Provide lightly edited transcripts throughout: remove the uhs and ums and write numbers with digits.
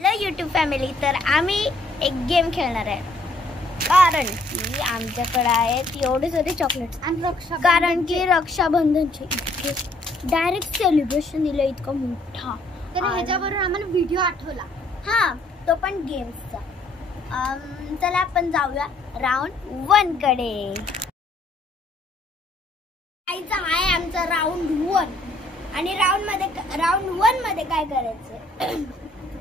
Hello YouTube family, तर आम्ही एक गेम खेळणार आहे. कारण की आमच्याकडे आहेत एवढे सारे चॉकलेट्स आणि कारण की रक्षाबंधनचे डायरेक्ट सेलिब्रेशन दिलं इतकं मोठा, तर ह्याच्यावरून आम्हाला व्हिडिओ आठवला. हा, तो पण गेम्सचा. चला आपण जाऊया राऊंड 1 कडे. आईचा आहे आमचा राऊंड 1 आणि राऊंड 1 मध्ये काय करायचं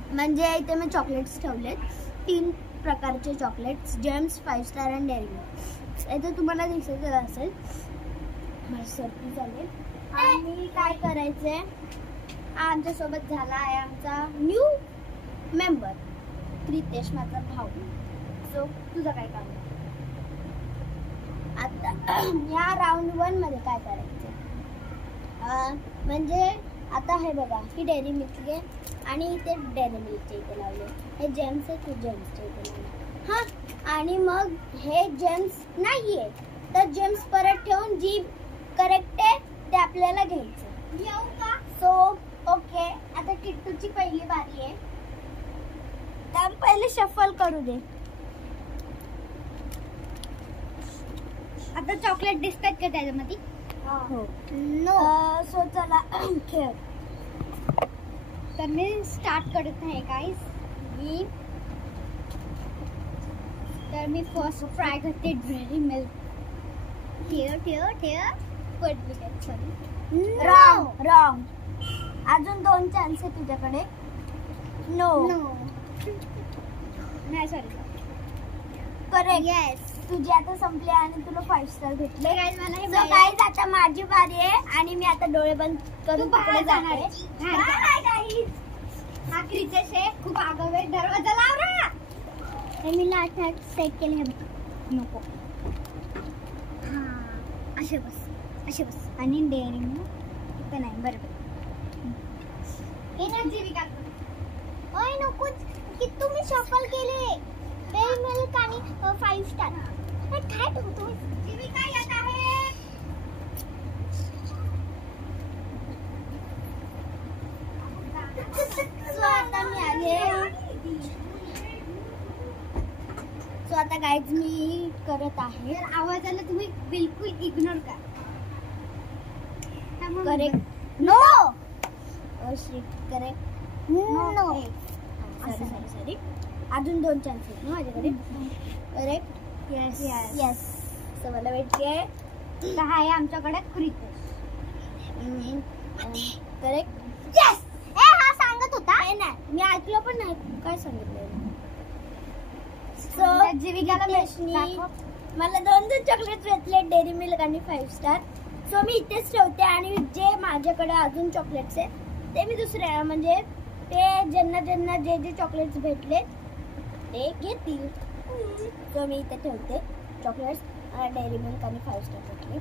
म्हणजे इथे मी चॉकलेट्स ठेवलेत, 3 प्रकारचे चॉकलेट्स, जेम्स, 5 स्टार आणि डेअरी मिल्क. इथे तुम्हाला दिसत असेल माझी सर्दी झाली. आणि काय करायचंय, आमच्या सोबत झाला आहे आमचा न्यू मेंबर क्रितेश, माझा भाऊ. सो तुझं काय काम आहे आता या राऊंड 1 मध्ये? काय करायचं म्हणजे आता हे बघा, ही डेअरी मिल्क आहे आणि इथे डेअरी मिल्कचे इथे लावले, हे जेम्स आहे, ते जेम्सचे इथे लावले. हा, आणि मग हे जेम्स नाहीये तर जेम्स परत ठेवून जी करेक्ट आहे ते आपल्याला घ्यायचं. येऊ का? सो ओके, आता किट्टूची पहिली बारी आहे. तर पहिले शफल करू दे. आता चॉकलेट दिसतात का त्याच्यामध्ये? हो. नो. सो चला खेळ. तर मी स्टार्ट करत आहे गाईज. मी फर्स्ट फ्राय करते डेअरी मिल्क. ठेव सॉरी. रॉंग. अजून 2 चान्स आहे तुझ्याकडे. नो. नाही सॉरी. करेक्ट. येस. तुझी आता संपली आणि तुला 5 स्टार भेटले. गाईज मला हे गाईज आता माझी बारी आहे आणि मी आता डोळे बंद करून बाहेर जाणार आहे. गाईज हा क्रितेश आहे, खूप आगाऊ आहे. दरवाजा लाव रे. मी अटॅक सेट केले. नको. असे बस. आणि डेअरी मिल्क इथं नाही. बरोबर. जीविका ओय नको की तुम्ही शफल केले डेअरी मिल्क आणि 5 स्टार. काय ठेवतो जीविका येत आहे. सो आता गाईज मी करत आहे. जर आवाज आला तुम्ही बिलकुल इग्नोर करा. Correct. No. Correct. No. Sorry. अजून 2 चान्स आहेत ना माझ्याकडे. करेक्ट. येस. सो मला भेटले. तर हा आहे आमच्याकडे क्रितेश. करेक्ट. येस. हा सांगत होता. नाही, मी ऐकलं पण नाही. काय सांगितलं? सो जीविकाला मला 2 चॉकलेट भेटले, डेअरी मिल्क आणि 5 स्टार. सो मी इथेच ठेवते आणि जे माझ्याकडे अजून चॉकलेट्स आहे ते मी दुसऱ्या म्हणजे ते ज्यांना जे चॉकलेट्स भेटले ते घेतील. सो मी इथे ठेवते चॉकलेट्स, डेअरी मिल्क आणि 5 स्टार भेटले.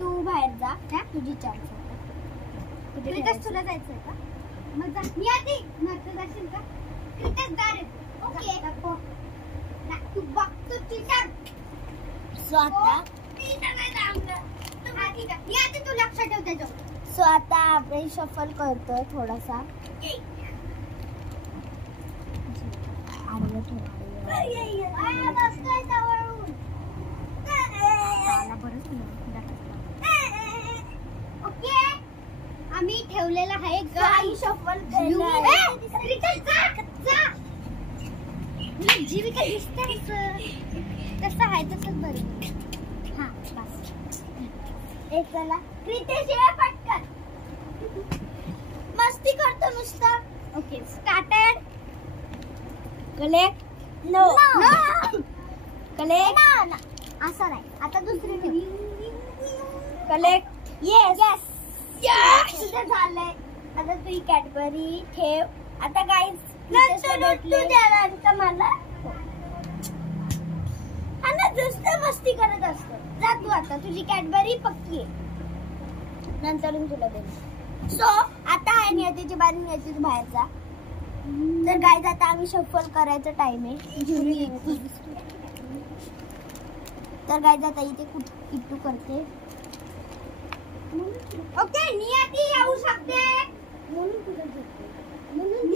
तू बाहेर जा. तुझी चान्स क्रितेश तुला जायचंय का? मग जा. मी आधी नंतर जाशील का? क्रितेश जा रे. ओके. तू बघतो चिटर. सो आता तू लक्ष ठेव त्याच्यावर. सो आता आपण शफल करतोय थोडासा. ओके, आम्ही ठेवलेला आहे काही शफल जीविका दिसत तसं आहे तसंच बरोबर. हा बस. एक चला क्रितेश ये पटकन. मस्ती करतो नुसता. Okay, started. Collect. No. Collect. असं नाही. आता दुसरी कलेक्ट. येस. तुझं झालंय. आता तू ही कॅडबरी ठेव. आता गाईज मला नुसतं मस्ती करत असतो. जा तू, आता तुझी कॅडबरी पक्की आहे, नंतर तुला दे. सो आता आहे नियतीची बारी. नियती तू बाहेर जा. तर गाईज आता आम्ही शफल करायचा टाइम आहे. तर गाईज आता इथे किट्टू करते. ओके, नियती येऊ शकते. म्हणून तुला घेतलं. म्हणून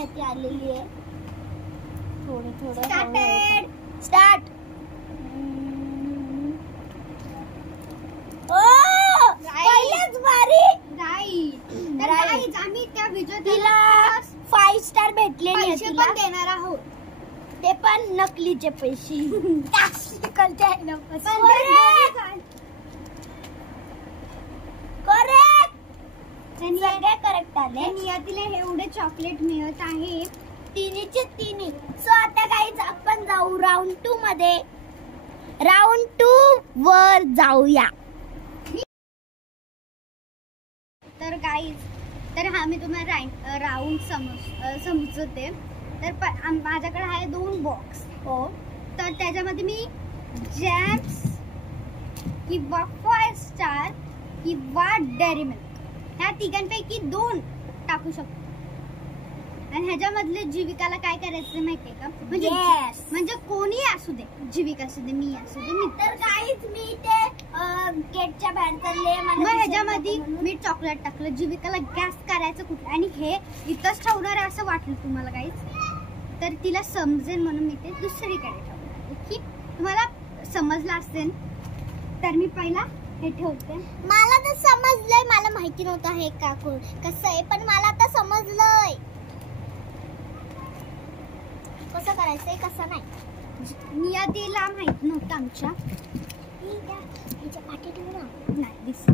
नियती आलेली आहे. थोडं थोडं स्टार्ट. पहिल्याच बारी. तर गाईज आम्ही त्या तिला 5 स्टार भेटले पैसे पण देणार आहोत. ते पण नकलीचे पैसे. करेक्ट. सगळे करेक्ट आले. नियतीला एवढे चॉकलेट मिळत आहे. तिन्हीचे तिन्ही. सो आता गाईज आपण जाऊ राऊंड 2 मध्ये. राऊंड 2 वर जाऊया. तर गाईज तर हा मी तुम्हाला राऊंड समजते. तर माझ्याकडे आहे 2 बॉक्स. हो. तर त्याच्यामध्ये मी जॅम्स किंवा 5 स्टार किंवा डेअरी मिल्क ह्या तिघांपैकी 2 टाकू शकतो. आणि ह्याच्यामधले जीविकाला काय करायचं माहितीये का? म्हणजे कोणी असू दे, जीविका असू दे, मी असू दे, मी. तर काहीच मी ते गेटच्या बाहेर चालले. मग ह्याच्यामध्ये मी चॉकलेट टाकलं. जीविकाला गॅस करायचं कुठं आणि हे इथंच ठेवणार आहे असं वाटलं तुम्हाला काहीच. तर तिला समजेल म्हणून मी ते दुसरीकडे ठेवणार. की तुम्हाला समजलं असेल तर मी पहिला हे ठेवते. मला तर समजलंय. मला माहिती नव्हतं हे का कसं आहे, पण मला आता समजलंय कसं करायचंय कसं नाही. नियतीला माहित नव्हतं आमच्या. पाठी ठेवू ना. नाही दिस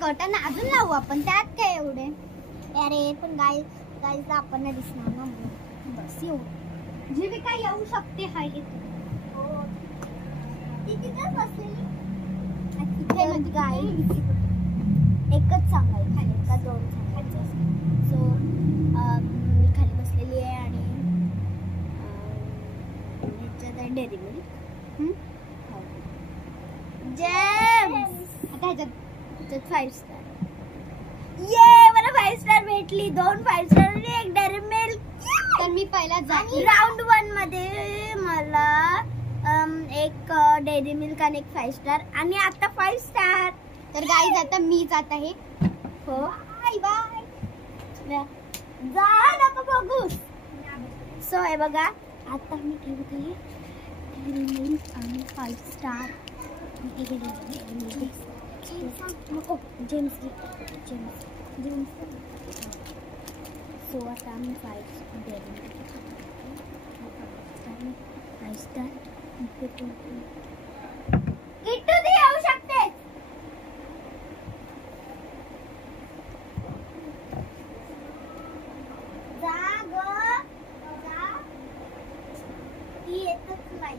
कर्टन अजून लावू आपण. त्यात काय एवढे. अरे पण गाईज आपण नाही दिसणार ना. बस एवढं. जीविका येऊ शकते. हाय ती तिथेच बसलेली. गाईज एकच सांगायचं का 2 सांगायचं. सो मी खाली बसलेली आहे आणि ह्याच्यात आहे डेअरी मिल्क. जेम्स. आता ह्याच्यात 5 स्टार. ये मला 5 स्टार भेटली. 2 5 स्टार आणि 1 डेअरी मिल्क. तर मी पहिला जाते. राऊंड 1 मध्ये मला 1 डेअरी मिल्क आणि 1 5 स्टार आणि आता 5 स्टार. तर गाईज आता मी जात आहे. हो. बाय. जा नको बघूस. सो हे बघा आता मी ठेवते डेअरी मिल्क आणि 5 स्टार. जेम्स. सो आता आम्ही 5 डेअरी मिल्क 5 स्टार. किट्टू ती येऊ शकते. जा ग जा. ती येतच नाही.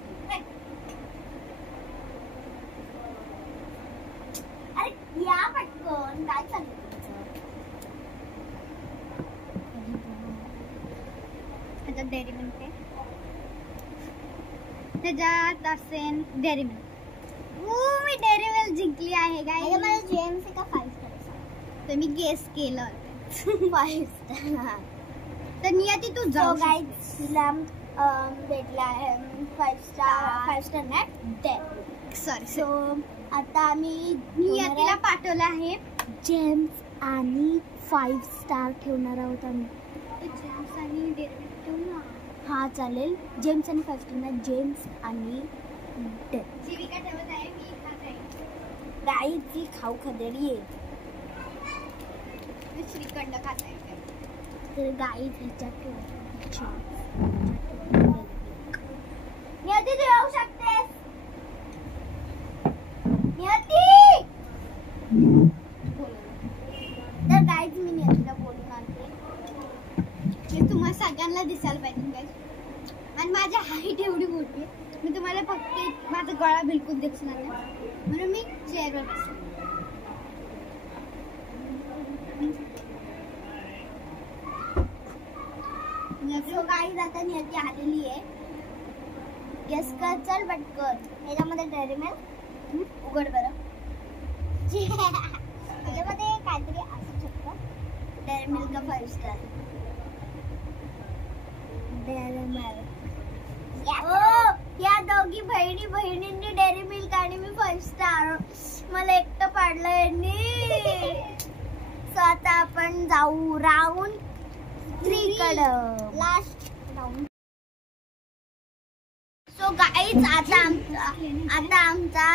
अरे या पटकन. काय चाललं ह्याच्यात डेअरी मिल्क आहे. त्याच्यात असेल डेअरी मिल्क. मी डेअरी मिल्क जिंकली आहे. गाईज मला जेम्स का 5 स्टार. तर मी गेस केलं 5 स्टार. तर नियती तू जाऊ. गाईज तिला भेटला आहे 5 स्टार नाही. सॉरी. सो आता आम्ही नियतीला पाठवलं आहे. जेम्स आणि 5 स्टार ठेवणार आहोत आम्ही. जेम्स आणि डेअरी मिल्क ठेवू ना. हा चालेल. जेम्स आणि 5 स्टार. जेम्स आणि जीविका ठेवत आहे. मी खात आहे. गाईची खाऊ खदेडी आहे. मी श्रीखंड खात आहे. तर गाई ह्याच्यात नियती तू येऊ शकतेस. नियती. तर गाईज मी नियतीला बोलून आणते. मी तुम्हाला सगळ्यांना दिसायला पाहिजे गाईज. आणि माझी हाईट एवढी मोठी आहे. मी तुम्हाला फक्त माझा गळा बिलकुल दिसणार नाही म्हणून मी चेअरवर बसते. सो गाईज आता नियती आलेली आहे. गेस कर. चल पटकन. ह्याच्यामध्ये डेअरी मिल्क उघड बरं. ह्याच्यामध्ये काहीतरी असू शकतं. डेअरी मिल्क का 5 स्टार. Dairy milk. या दोघी बहिणींनी डेअरी मिल्क आणि मी 5 स्टार. मला एकटं पाडलं यांनी. सो आता आपण जाऊ राऊंड 3 कडं लास्ट राऊंड. सो गाईज आता आमचा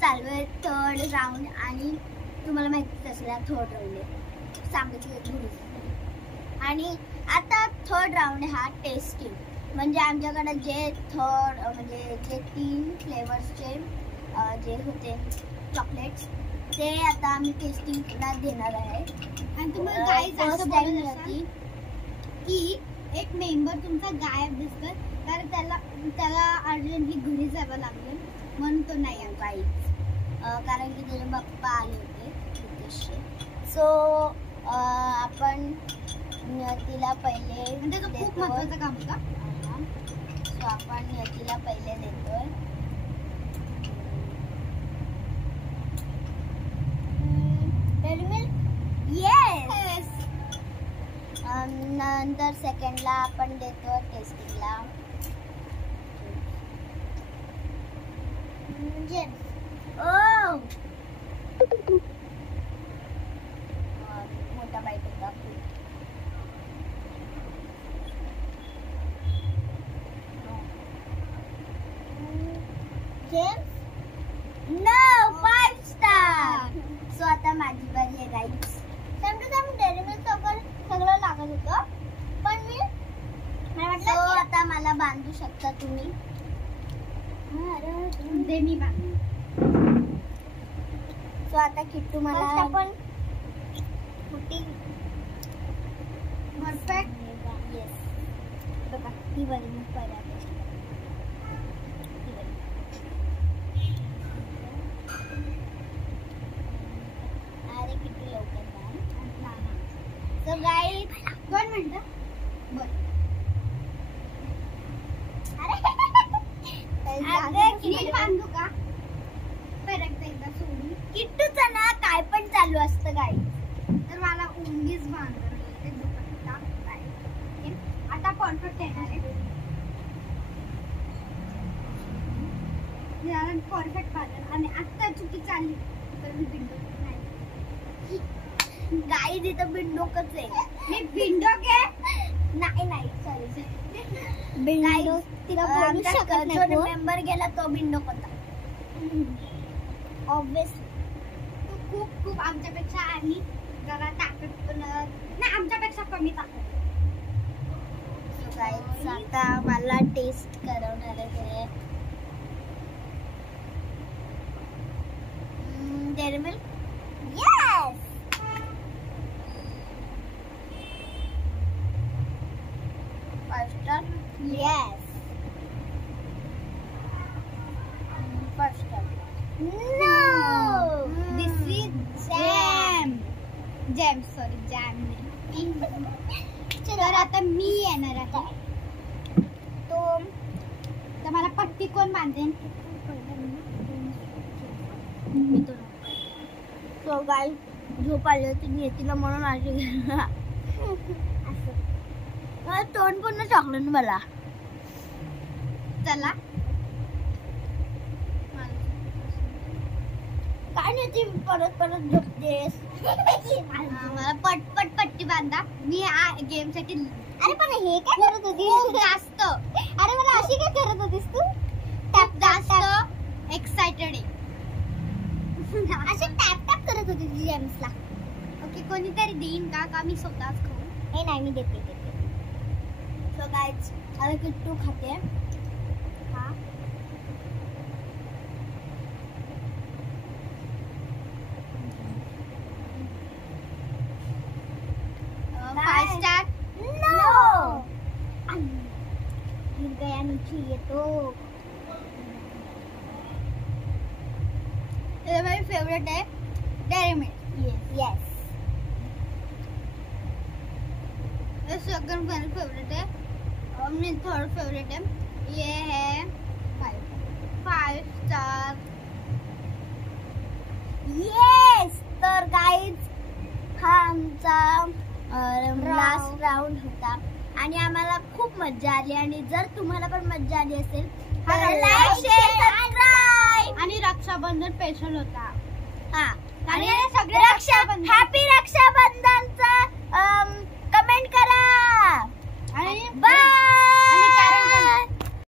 चालू आहे 3rd राऊंड आणि तुम्हाला माहिती असल्या 3rd राऊंड आहे सांगितलं. आणि आता 3rd राऊंड हा टेस्टिंग. म्हणजे आमच्याकडे जे 3 फ्लेवर्सचे जे होते चॉकलेट्स ते आता आम्ही टेस्टिंगला देणार आहे. आणि तुम्हाला गाईज असं बोलत असाल की एक मेंबर तुमचा गायब दिसतोय तर त्याला अर्जंटली घरी जावं लागलं म्हणून तो नाही आहे गाईज. कारण की त्याचे पप्पा आले होते. सो आपण तिला पहिले म्हणजे तो खूप महत्वाचं काम होतं. सो आपण तिला पहिले देतोय. Dairy Milk. येस. नंतर सेकंडला आपण देतो टेस्टिंगला ओ मोठा बाईट होता. James no 5 star. सो आता माझी बारी आहे गाईज. समजा डेअरी मिल्क सगळं लागत होतं पण मला वाटलं आता मला बांधू शकता तुम्ही. दे मी बांधू. सो आता किट्टू मला आपण परफेक्ट. येस बघा ही बरी मग पहिला अरे किट्टू लवकर बांध. सो गाईज 2 मिनिटं. नीट बांधू का परत एकदा सोडून. किट्टूचं ना काय पण चालू असतं गाईज. तर मला उंगीच बांधायला लागते दुपट्टा. आता परफेक्ट येणार आहे. परफेक्ट बांधलं आणि आता चुकी चालली तर मी बिंडो नाही. गाईज इथं बिंडोकच आहे. मी बिंडोक आहे नाही सॉरी बिंडो तिला बोलू शकत जो नाही. मेंबर गेला तो बिंडोक होता ऑब्विसली. तू खूप आमच्यापेक्षा आणि जरा ताकद पण नाही आमच्यापेक्षा कमी ताकद. सो गाईज आता मला टेस्ट करवणार आहे. Dairy Milk. Yes. Star. Yes. 5 star. No this is jam sorry jam तर आता मी येणार आहे. तर मला पट्टी कोण बांधेन. सो गाईज झोप आली होती नियतीला म्हणून आजी मला तोंड पूर्ण चॉकलेट मला. चला काय नाही परत झोपतेस. मला पटपट पट्टी बांधा. मी गेम साठी. अरे पण हे काय करत होती खूप जास्त. अरे मला अशी काय करत होतीस तू. टॅप जास्त एक्साइटेड आहे. अशी टॅप टॅप करत होती ती जेम्सला. ओके कोणीतरी देईन का मी स्वतःच खाऊ. हे नाही मी देते. सो गाईज आता किट्टू खाते. हा 5 स्टार. नो गिर गया नीचे ये तो. ये मेरी फेवरेट है डेयरी मिल्क. यस. ये सेकंड मेरी फेवरेट है और मेरी थर्ड फेवरेट है. ये है 5 स्टार. येस. तर गाईज हा आमचा लास्ट राऊंड होता आणि आम्हाला खूप मजा आली. आणि जर तुम्हाला पण मजा आली असेल तर लाईक शेअर सबस्क्राइब. आणि रक्षाबंधन स्पेशल होता. हा आणि सगळे रक्षाबंधन हॅपी रक्षा